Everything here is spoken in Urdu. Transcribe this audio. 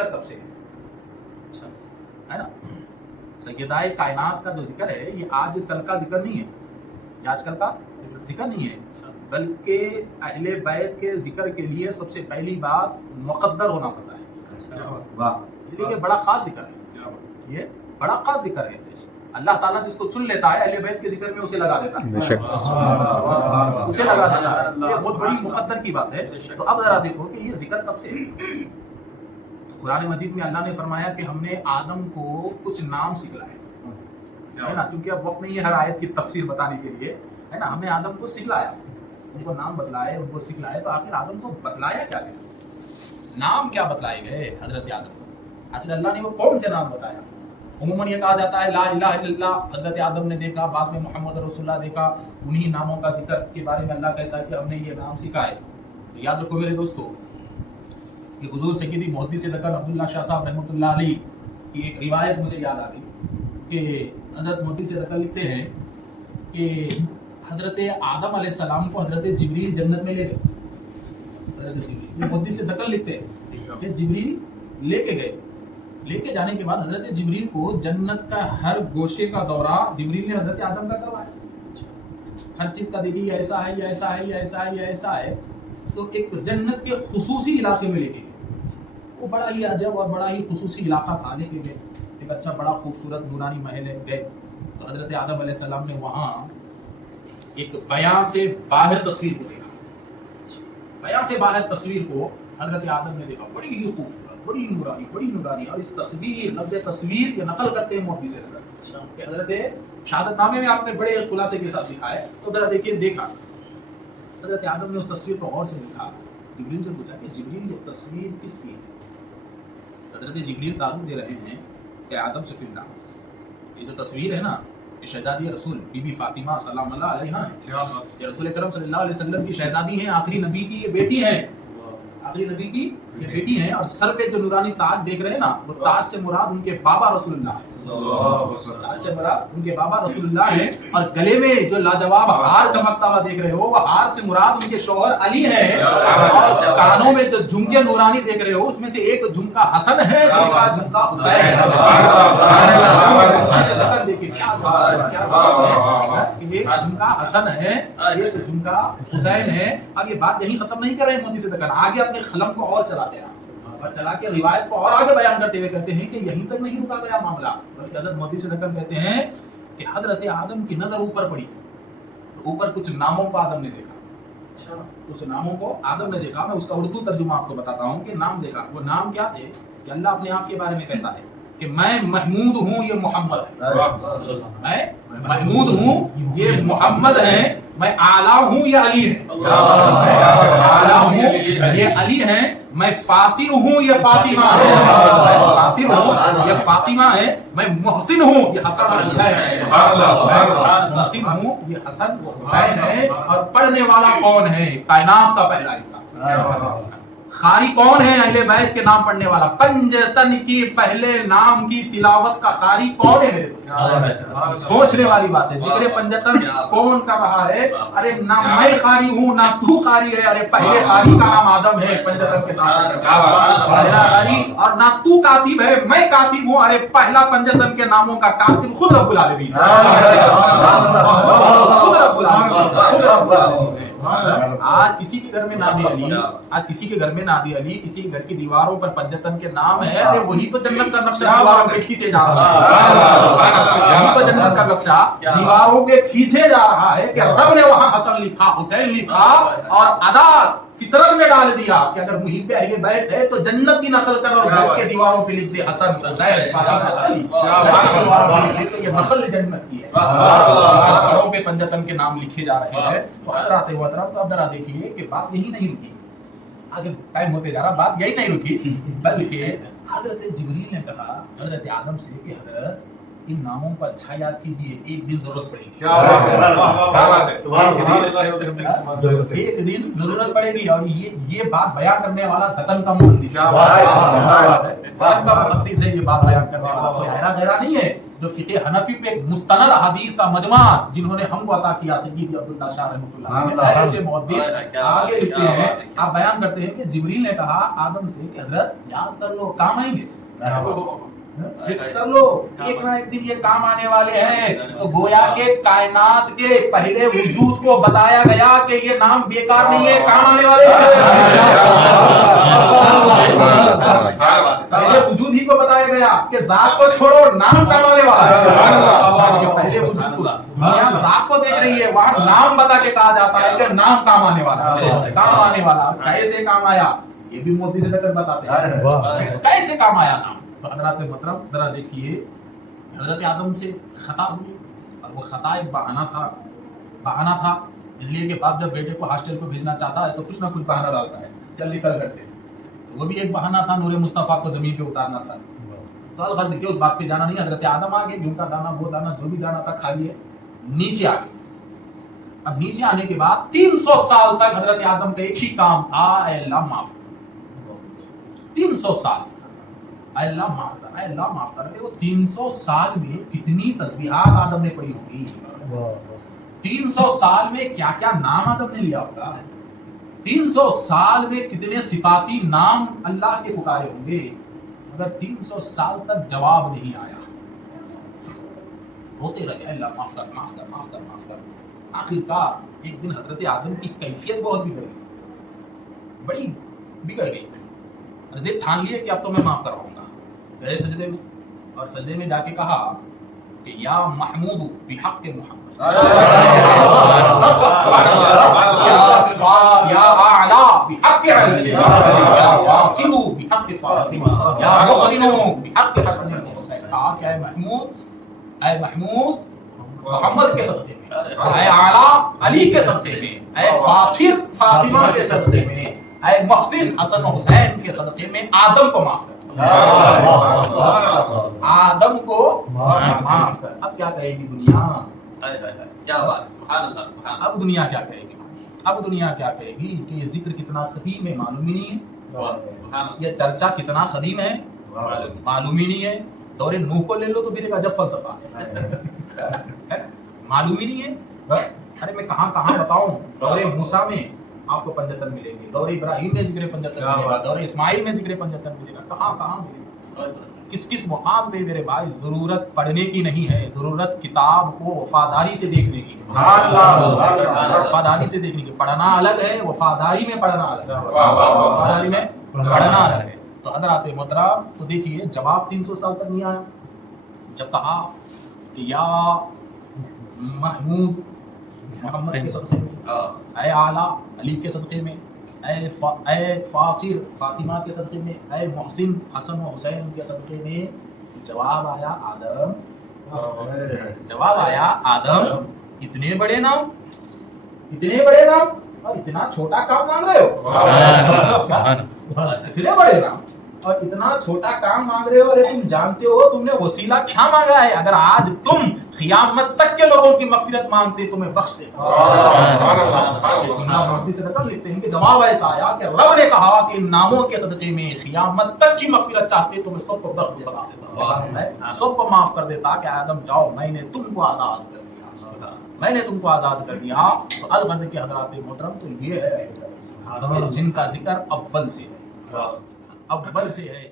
ذکر کب سے ہے؟ ہے نا، سیدائے کائنات کا جو ذکر ہے یہ آج کل کا ذکر نہیں ہے، یہ آج کل کا ذکر نہیں ہے، بلکہ اہل بیت کے ذکر کے لیے سب سے پہلی بات مقدر ہونا پڑتا ہے، اس لیے بڑا خاص ذکر ہے، یہ بڑا خاص ذکر ہے۔ اللہ تعالیٰ جس کو چن لیتا ہے اہل بیت کے ذکر میں اسے لگا دیتا ہے، اسے لگا دیتا ہے، یہ بہت بڑی مقدر کی بات ہے۔ تو اب ذرا دیکھو کہ یہ ذکر کب سے ہے۔ قرآن مجید میں اللہ نے فرمایا کہ ہم نے آدم کو کچھ نام سکھلائے، ہے نا، چونکہ اب وقت نہیں ہے ہر آیت کی تفسیر بتانے کے لیے، ہے نا، ہم نے آدم کو سکھلایا، ان کو نام بتلائے، ان کو سکھلائے۔ تو آخر آدم کو بتلایا کیا گیا، نام کیا بتلائے گئے حضرت آدم کو؟ آخر اللہ نے وہ کون سے نام بتایا؟ عموماً یہ کہا جاتا ہے لا الہ الا اللہ، حضرت آدم نے دیکھا، بعد میں محمد رسول اللہ دیکھا، انہی ناموں کا ذکر کے بارے میں اللہ کہتا ہے کہ ہم نے یہ نام سکھائے۔ یاد رکھو میرے دوستو کہ حضور سیدی محدث دکن عبداللہ شاہ صاحب رحمۃ اللہ علیہ کی ایک روایت مجھے یاد آ گئی کہ حضرت محدث دکن لکھتے ہیں کہ حضرت آدم علیہ السلام کو حضرت جبریل جنت میں لے گئے، حضرت جبریل محدث دکن لکھتے ہیں کہ جبریل لے کے گئے، لے کے جانے کے بعد حضرت جبریل کو جنت کا ہر گوشے کا دورہ جبریل نے حضرت آدم کا کروایا، ہر چیز کا دیکھیے یہ ایسا ہے، یہ ایسا ہے، یہ ایسا ہے، یہ ایسا ہے۔ تو ایک جنت کے خصوصی علاقے میں لے کے گئے، وہ بڑا ہی عجب اور بڑا ہی خصوصی علاقہ تھا، لے کے گئے، ایک اچھا بڑا خوبصورت نورانی محل ہے، گئے تو حضرت آدم علیہ السلام نے وہاں ایک بیاں سے باہر تصویر کو دیکھا، بیاں سے باہر تصویر کو حضرت آدم نے دیکھا، بڑی ہی خوبصورت، بڑی نورانی، بڑی نورانی، اور اس تصویر لفظ تصویر کے نقل کرتے ہیں محدث سے کہ حضرت شہادت نامے میں آپ نے بڑے خلاصے کے ساتھ لکھا ہے، تو ذرا دیکھیے، دیکھا حضرت آدم نے اس تصویر کو غور سے دیکھا، جبریل سے پوچھا کہ جبریل یہ تصویر کس کی ہے؟ حضرت جبریل تعارف دے رہے ہیں کہ آدم سے فردا، یہ جو تصویر ہے نا یہ شہزادی رسول بی بی فاطمہ سلام اللہ علیہ ہیں، یہ رسول اکرم صلی اللہ علیہ وسلم کی شہزادی ہیں، آخری نبی کی یہ بیٹی ہیں، آخری نبی کی یہ بیٹی ہیں، اور سر پہ جو نورانی تاج دیکھ رہے ہیں نا وہ تاج سے مراد ان کے بابا رسول اللہ ہے، تاج سے مراد ان کے بابا رسول اللہ ہیں، اور گلے میں جو لاجواب ہار چمکتا ہوا دیکھ رہے ہو وہ ہار سے مراد ان کے شوہر علی ہیں، اور کانوں میں جو جھمکے نورانی دیکھ رہے ہو اس میں سے ایک جھمکا حسن ہے، دوسرا جھمکا حسین ہے، یہ جھمکا حسن ہے، یہ جھمکا حسین ہے۔ اب یہ بات یہی ختم نہیں کر رہے محدث دکن، آگے اپنے قلم کو اور چلاتے ہیں، اور چلا کے روایت کو اور آگے بیان کرتے ہوئے کہتے ہیں کہ یہیں تک نہیں رکا گیا معاملہ، بلکہ حضرت محدث دکن کہتے ہیں کہ حضرت آدم کی نظر اوپر پڑی تو اوپر کچھ ناموں کو آدم نے دیکھا، کچھ ناموں کو آدم نے دیکھا، میں اس کا اردو ترجمہ آپ کو بتاتا ہوں کہ نام دیکھا، وہ نام کیا تھے کہ اللہ اپنے آپ کے بارے میں کہتا ہے کہ میں محمود ہوں یہ محمد ہے، میں محمود ہوں یہ محمد ہے، میں اعلیٰ ہوں یہ علی ہے، میں اعلیٰ ہوں یہ علی ہے، میں فاطر ہوں یہ فاطمہ ہے، میں فاطر ہوں یہ فاطمہ ہے، میں محسن ہوں یہ حسن اور حسین ہے، میں محسن ہوں یہ حسن و حسین ہے۔ اور پڑھنے والا کون ہے؟ کائنات کا پہلا انسان۔ قاری کون ہے؟ اہل بیت کے نام پڑھنے والا۔ پنجتن کی پہلے نام کی تلاوت کا قاری کون ہے میرے دوست؟ سوچنے والی بات ہے، ذکر پنجتن کون کر رہا ہے؟ ارے نہ میں قاری ہوں نہ تو قاری ہے، ارے پہلے قاری کا نام آدم ہے، پنجتن کے نام پہلا قاری، اور نہ تو کاتب ہے میں کاتب ہوں، ارے پہلا پنجتن کے ناموں کا کاتب خود رب العالمین، خود رب العالمین۔ آج کسی کے گھر میں نادی علی، آج کسی کے گھر میں نادی علی، کسی کے گھر کی دیواروں پر پنجتن کے نام ہے، وہی تو جنت کا نقشہ دیواروں پہ کھینچے جا رہا ہے، وہی تو جنت کا نقشہ دیواروں پہ کھینچے جا رہا ہے کہ رب نے وہاں حسن لکھا، حسین لکھا، اور عدالت فطرت میں ڈال دیا کہ اگر محب اہل بیت ہے تو جنت کی نقل کر اور گھر کے دیواروں پہ لکھ دے حسن حسین فاطمہ علی، تو یہ نقل جنت کی ہے، گھروں پہ پنجتن کے نام لکھے جا رہے ہیں۔ تو حضرات محترم، تو اب ذرا دیکھیے کہ بات یہی نہیں رکی، آگے ٹائم ہوتے جا رہا، بات یہی نہیں رکی، بلکہ حضرت جبریل نے کہا حضرت آدم سے کہ حضرت ان ناموں کو اچھا یاد کیجئے، ایک دن ضرورت پڑے گی، ایک دن ضرورت پڑے گی۔ اور یہ بات بیان کرنے والا دکن کا محدث ہے، دکن کا محدث ہے، یہ بات بیان کرنے والا کوئی غیرہ نہیں ہے، جو فقہ حنفی پہ ایک مستند حدیث کا مجمع جنہوں نے ہم کو عطا کیا سید عبداللہ شاہ رحمۃ اللہ علیہ، ایسے محدث آگے لکھتے ہیں، آپ بیان کرتے ہیں کہ جبریل نے کہا آدم سے کہ حضرت یاد کر لو کام آئیں گے، حفظ کر لو ایک نہ ایک دن یہ کام آنے والے ہیں. تو گویا کہ کائنات کے پہلے وجود کو بتایا گیا کہ یہ نام بیکار نہیں ہے، کام آنے والے پہلے وجود ہی کو بتایا گیا کہ ذات کو چھوڑو نام کام آنے والا ہے. پہلے وجود کو دنیا ذات کو دیکھ رہی ہے، وہاں نام بتا کے کہا جاتا ہے کہ نام کام آنے والا ہے، کام آنے والا. کیسے کام آیا یہ بھی موتی سے تک بتاتے ہیں کیسے کام آیا نام. تو حضرات محترم ذرا دیکھیے حضرت آدم سے خطا ہوئی اور وہ خطا ایک بہانہ تھا اس لیے کہ باپ جب بیٹے کو ہاسٹل کو بھیجنا چاہتا ہے تو کچھ نہ کچھ بہانہ ڈالتا ہے، چل نکل کرتے. تو وہ بھی ایک بہانہ تھا، نور مصطفیٰ کو زمین پہ اتارنا تھا. تو الغرض دیکھیے اس بات پہ جانا نہیں. حضرت آدم آگے گیہوں کا دانا وہ دانا جو بھی دانا تھا کھا لیے، نیچے آ گئے. اب نیچے آنے کے بعد 300 سال تک حضرت آدم کا ایک ہی کام تھا، اے اللہ معاف کر. 300 سال اے اللہ معاف کر، اے اللہ معاف کر. وہ 300 سال میں کتنی تسبیحات آدم نے پڑھی ہوگی، 300 سال میں کیا کیا نام آدم نے لیا ہوگا، 300 سال میں کتنے صفاتی نام اللہ کے پکارے ہوں گے. مگر 300 سال تک جواب نہیں آیا، روتے رہے اللہ معاف کر معاف کر معاف کر معاف کر. آخر کار ایک دن حضرت آدم کی کیفیت بہت بگڑ گئی، بڑی بگڑ گئی. ضد ٹھان لیے کہ اب تو میں معاف کرواؤں گا. گئے سجدے میں اور سجدے میں جا کے کہا کہ یا محمود بحق محمد، یا اعلی بحق علی، یا فاطر بحق فاطمہ، یا محسن بحق حسن حسین. کہا کہ اے محمود محمد کے صدقے میں، اے اعلی علی کے صدقے میں، اے فاطر فاطمہ کے صدقے میں، اے محسن حسن حسین کے صدقے میں آدم کو معاف کر. آدم کو معاف کر. اب کیا کہے گی دنیا، کیا بات ہے، سبحان اللہ سبحان اللہ. اب دنیا کیا کہے گی، اب دنیا کیا کہے گی کہ یہ ذکر کتنا قدیم ہے معلوم ہی نہیں ہے، یہ چرچا کتنا قدیم ہے معلوم ہی نہیں ہے. دور نوح کو لے لو تو پھر ایک عجب فلسفہ ہے، معلوم ہی نہیں ہے. ارے میں کہاں کہاں بتاؤں، دور موسیٰ میں آپ کو 75 ملیں گے، دور ابراہیم میں ذکر 75 ملے گا، دور اسماعیل میں ذکر 75 ملے گا. کہاں کہاں ملے گا، کس کس مقام پہ میرے بھائی. ضرورت پڑھنے کی نہیں ہے، ضرورت کتاب کو وفاداری سے دیکھنے کی، وفاداری سے دیکھنے کی. پڑھنا الگ ہے، وفاداری میں پڑھنا الگ ہے، وفاداری میں پڑھنا الگ ہے. تو حضرات محترم تو دیکھیے جواب 300 سال تک نہیں آیا. جب کہا کہ یا محمود محمد کے صدقے میں، اے اعلیٰ علی کے صدقے میں، اے فاطر فاطمہ کے صدقے میں، اے محسن حسن و حسین کے صدقے میں. جواب آیا آدم، جواب آیا آدم اتنے بڑے نام، اتنے بڑے نام اور اتنا چھوٹا کام مانگ رہے ہو. اتنے بڑے نام اور اتنا چھوٹا کام مانگ رہے ہو. ارے تم جانتے ہو تم نے وسیلہ کیا مانگا ہے. اگر آج تم قیامت تک کے لوگوں کی مغفرت مانگتے تمہیں بخش دے. سے رقم لکھتے ہیں کہ جواب ایسا آیا کہ رب نے کہا کہ ان ناموں کے صدقے میں قیامت تک کی مغفرت چاہتے تو میں سب کو بخش دیتا، سب کو معاف کر دیتا. کہ آدم جاؤ میں نے تم کو آزاد کر دیا، میں نے تم کو آزاد کر دیا. تو البتہ کے حضرات محترم تو یہ ہے جن کا ذکر اول سے ہے، اول سے ہے.